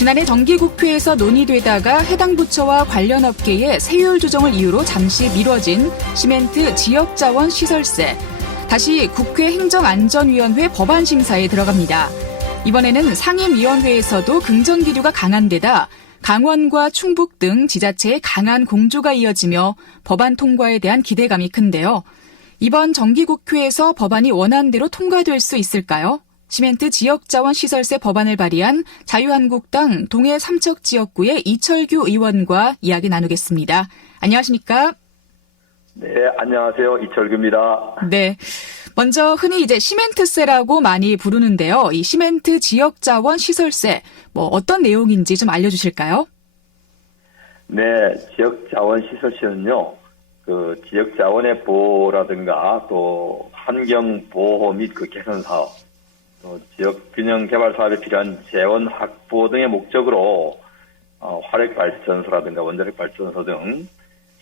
지난해 정기국회에서 논의되다가 해당 부처와 관련 업계의 세율 조정을 이유로 잠시 미뤄진 시멘트 지역자원 시설세. 다시 국회 행정안전위원회 법안 심사에 들어갑니다. 이번에는 상임위원회에서도 긍정 기류가 강한 데다 강원과 충북 등 지자체의 강한 공조가 이어지며 법안 통과에 대한 기대감이 큰데요. 이번 정기국회에서 법안이 원안대로 통과될 수 있을까요? 시멘트 지역자원 시설세 법안을 발의한 자유한국당 동해 삼척지역구의 이철규 의원과 이야기 나누겠습니다. 안녕하십니까? 네, 안녕하세요. 이철규입니다. 네. 먼저 흔히 이제 시멘트세라고 많이 부르는데요. 이 시멘트 지역자원 시설세, 어떤 내용인지 좀 알려주실까요? 네, 지역자원 시설세는요, 그 지역자원의 보호라든가 또 환경보호 및 그 개선 사업, 또 지역 균형 개발 사업에 필요한 재원 확보 등의 목적으로 화력발전소라든가 원자력발전소 등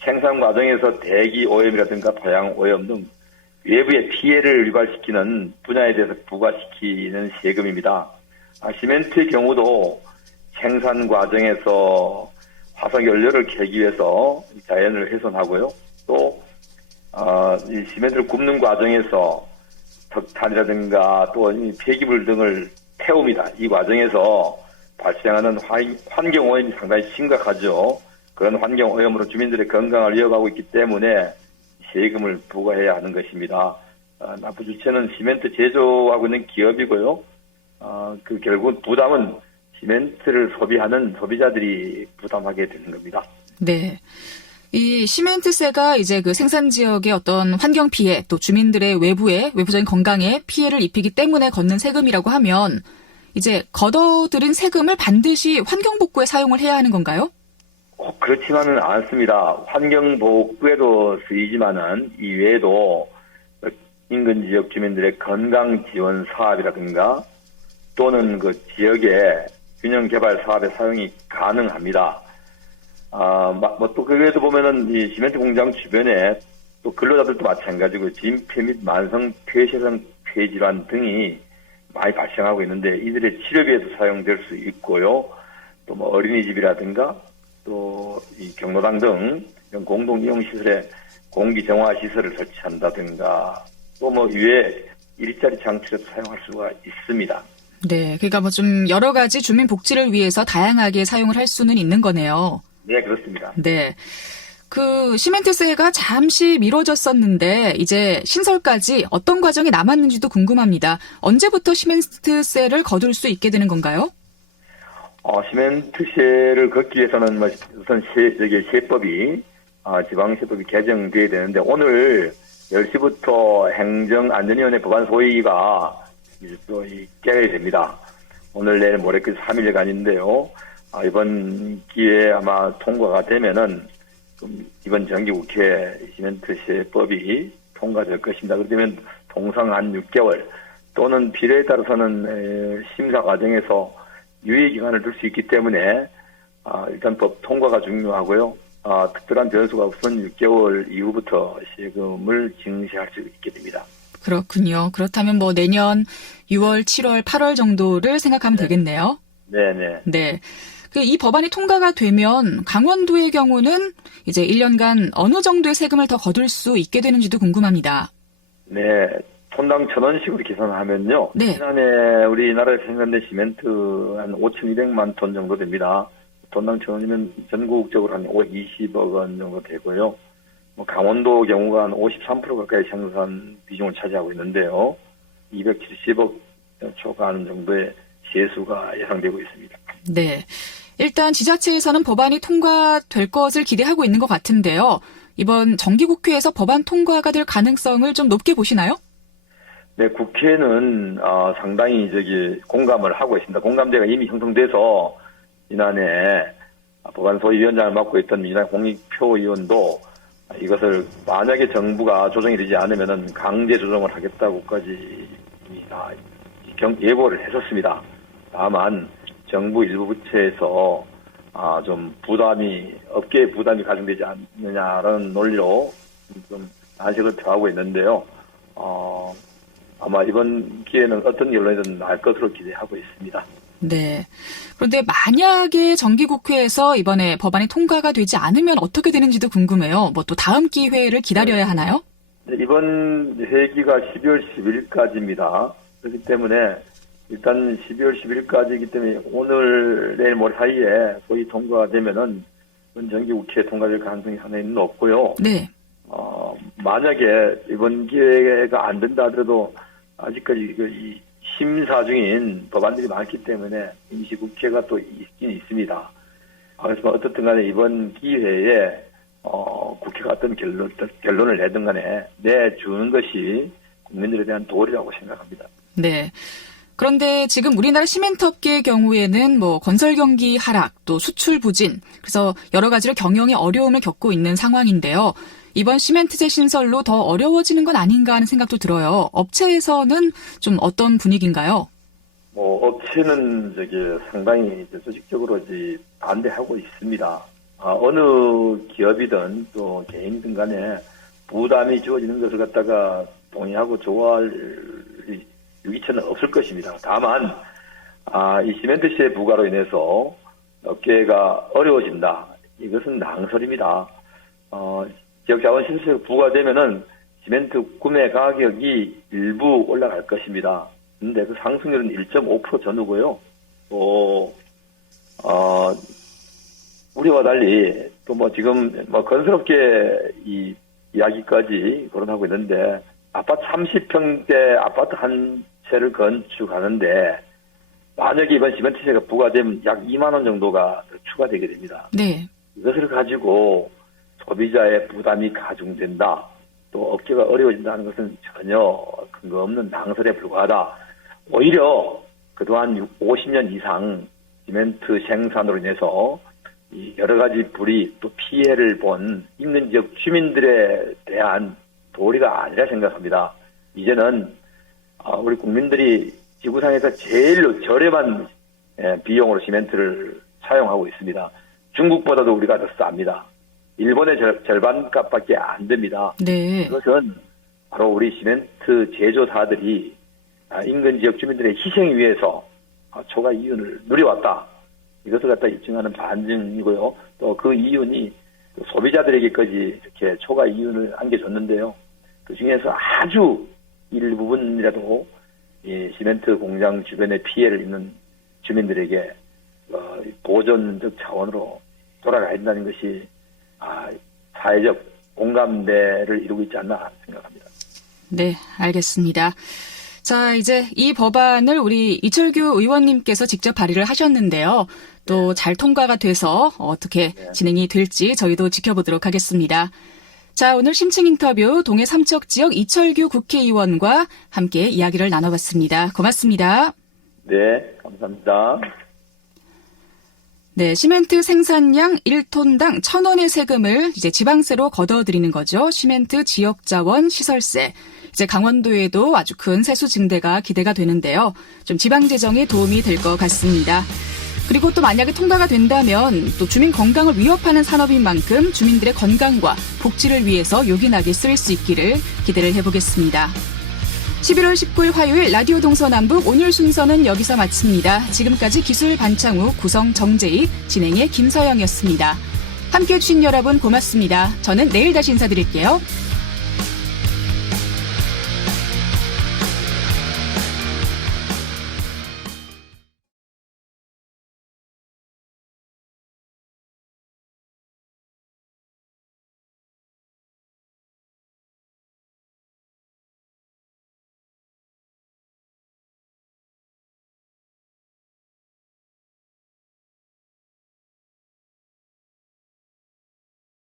생산 과정에서 대기 오염이라든가 토양 오염 등 외부의 피해를 유발시키는 분야에 대해서 부과시키는 세금입니다. 시멘트의 경우도 생산 과정에서 화석 연료를 캐기 위해서 자연을 훼손하고요. 또 이 시멘트를 굽는 과정에서 석탄이라든가 또 폐기물 등을 태웁니다. 이 과정에서 발생하는 환경 오염이 상당히 심각하죠. 그런 환경 오염으로 주민들의 건강을 이어가고 있기 때문에 세금을 부과해야 하는 것입니다. 납부 주체는 시멘트 제조하고 있는 기업이고요. 그 결국 부담은 시멘트를 소비하는 소비자들이 부담하게 되는 겁니다. 네. 이 시멘트세가 이제 그 생산 지역의 어떤 환경 피해 또 주민들의 외부적인 건강에 피해를 입히기 때문에 걷는 세금이라고 하면 이제 걷어들인 세금을 반드시 환경복구에 사용을 해야 하는 건가요? 그렇지만은 않습니다. 환경복구에도 쓰이지만은 이외에도 인근 지역 주민들의 건강 지원 사업이라든가 또는 그 지역의 균형 개발 사업에 사용이 가능합니다. 또 그 외에도 보면은 이 시멘트 공장 주변에 또 근로자들도 마찬가지고 진폐 및 만성 폐쇄성 폐질환 등이 많이 발생하고 있는데 이들의 치료비에도 사용될 수 있고요. 또 어린이집이라든가 또 이 경로당 등 이런 공동 이용 시설에 공기 정화 시설을 설치한다든가 또 이외에 일자리 창출에도 사용할 수가 있습니다. 네, 그러니까 좀 여러 가지 주민 복지를 위해서 다양하게 사용을 할 수는 있는 거네요. 네, 그렇습니다. 네. 그 시멘트세가 잠시 미뤄졌었는데 이제 신설까지 어떤 과정이 남았는지도 궁금합니다. 언제부터 시멘트세를 거둘 수 있게 되는 건가요? 시멘트세를 걷기 위해서는 우선 세법이 지방세법이 개정돼야 되는데 오늘 10시부터 행정안전위원회 법안 소위가 이제 또 개회가 됩니다. 오늘 내일 모레까지 3일간인데요. 이번 기회에 아마 통과가 되면은 이번 정기국회 시멘트세법이 통과될 것입니다. 그러면 통상 한 6개월 또는 필요에 따라서는 심사 과정에서 유예 기간을 둘 수 있기 때문에 일단 법 통과가 중요하고요. 특별한 변수가 없은 6개월 이후부터 세금을 징수할 수 있게 됩니다. 그렇군요. 그렇다면 내년 6월, 7월, 8월 정도를 생각하면 되겠네요. 네네. 네. 이 법안이 통과가 되면 강원도의 경우는 이제 1년간 어느 정도의 세금을 더 거둘 수 있게 되는지도 궁금합니다. 네. 톤당 1,000원씩으로 계산하면요. 네. 지난해 우리나라에 생산된 시멘트 한 5,200만 톤 정도 됩니다. 톤당 1,000원이면 전국적으로 한 520억 원 정도 되고요. 강원도 경우가 한 53% 가까이 생산 비중을 차지하고 있는데요. 270억 초과하는 정도의 세수가 예상되고 있습니다. 네. 일단 지자체에서는 법안이 통과될 것을 기대하고 있는 것 같은데요. 이번 정기국회에서 법안 통과가 될 가능성을 좀 높게 보시나요? 네, 국회는 상당히 공감을 하고 있습니다. 공감대가 이미 형성돼서 지난해 법안 소위위원장을 맡고 있던 민주당 홍익표 의원도 이것을 만약에 정부가 조정이 되지 않으면은 강제 조정을 하겠다고까지 예고를 했었습니다. 다만 정부 일부 부처에서 좀 업계의 부담이 가중되지 않느냐라는 논리로 좀 안식을 표하고 있는데요. 아마 이번 기회는 어떤 결론이든 날 것으로 기대하고 있습니다. 네. 그런데 만약에 정기국회에서 이번에 법안이 통과가 되지 않으면 어떻게 되는지도 궁금해요. 뭐 또 다음 기회를 기다려야 하나요? 네, 이번 회기가 12월 10일까지입니다. 그렇기 때문에 일단 12월 10일까지이기 때문에 오늘 내일 모레 사이에 거의 통과가 되면은 정기국회에 통과될 가능성이 상당히 높고요. 네. 만약에 이번 기회가 안 된다 하더라도 아직까지 이 심사 중인 법안들이 많기 때문에 임시국회가 또 있긴 있습니다. 그래서 어떻든 간에 이번 기회에 국회가 어떤 결론을 내든 간에 내주는 것이 국민들에 대한 도리라고 생각합니다. 네. 그런데 지금 우리나라 시멘트 업계의 경우에는 뭐 건설 경기 하락, 또 수출 부진, 그래서 여러 가지로 경영에 어려움을 겪고 있는 상황인데요. 이번 시멘트제 신설로 더 어려워지는 건 아닌가 하는 생각도 들어요. 업체에서는 좀 어떤 분위기인가요? 업체는 상당히 조직적으로 반대하고 있습니다. 어느 기업이든 또 개인이든 간에 부담이 주어지는 것을 갖다가 동의하고 좋아할 유기체는 없을 것입니다. 다만, 이 시멘트세 부과로 인해서 업계가 어려워진다. 이것은 낭설입니다. 지역자원시설세가 부과되면은 시멘트 구매 가격이 일부 올라갈 것입니다. 근데 그 상승률은 1.5% 전후고요. 또, 우리와 달리 또 지금 건설업계 이야기까지 거론하고 있는데 아파트 30평대 아파트 한 채를 건축하는데 만약에 이번 시멘트세가 부과되면 약 2만 원 정도가 더 추가되게 됩니다. 네. 이것을 가지고 소비자의 부담이 가중된다. 또 업계가 어려워진다는 것은 전혀 근거 없는 낭설에 불과하다. 오히려 그동안 50년 이상 시멘트 생산으로 인해서 여러 가지 불이 또 피해를 본 인근 지역 주민들에 대한 도리가 아니라 생각합니다. 이제는 우리 국민들이 지구상에서 제일로 저렴한 비용으로 시멘트를 사용하고 있습니다. 중국보다도 우리가 더 쌉니다. 일본의 절반 값밖에 안 됩니다. 네. 이것은 바로 우리 시멘트 제조사들이 인근 지역 주민들의 희생 위해서 초과 이윤을 누려왔다. 이것을 갖다 입증하는 반증이고요. 또 그 이윤이 소비자들에게까지 이렇게 초과 이윤을 안겨줬는데요. 그 중에서 아주 일부분이라도 이 시멘트 공장 주변에 피해를 입는 주민들에게 보존적 차원으로 돌아가야 한다는 것이 사회적 공감대를 이루고 있지 않나 생각합니다. 네, 알겠습니다. 자, 이제 이 법안을 우리 이철규 의원님께서 직접 발의를 하셨는데요. 또 잘 통과가 돼서 어떻게 진행이 될지 저희도 지켜보도록 하겠습니다. 자, 오늘 심층 인터뷰 동해 삼척지역 이철규 국회의원과 함께 이야기를 나눠봤습니다. 고맙습니다. 네, 감사합니다. 네, 시멘트 생산량 1톤당 1,000원의 세금을 이제 지방세로 걷어들이는 거죠. 시멘트 지역자원 시설세. 이제 강원도에도 아주 큰 세수 증대가 기대가 되는데요. 좀 지방재정에 도움이 될 것 같습니다. 그리고 또 만약에 통과가 된다면 또 주민 건강을 위협하는 산업인 만큼 주민들의 건강과 복지를 위해서 요긴하게 쓰일 수 있기를 기대를 해보겠습니다. 11월 19일 화요일 라디오 동서남북 오늘 순서는 여기서 마칩니다. 지금까지 기술 반창우, 구성 정재희, 진행의 김서영이었습니다. 함께해 주신 여러분 고맙습니다. 저는 내일 다시 인사드릴게요.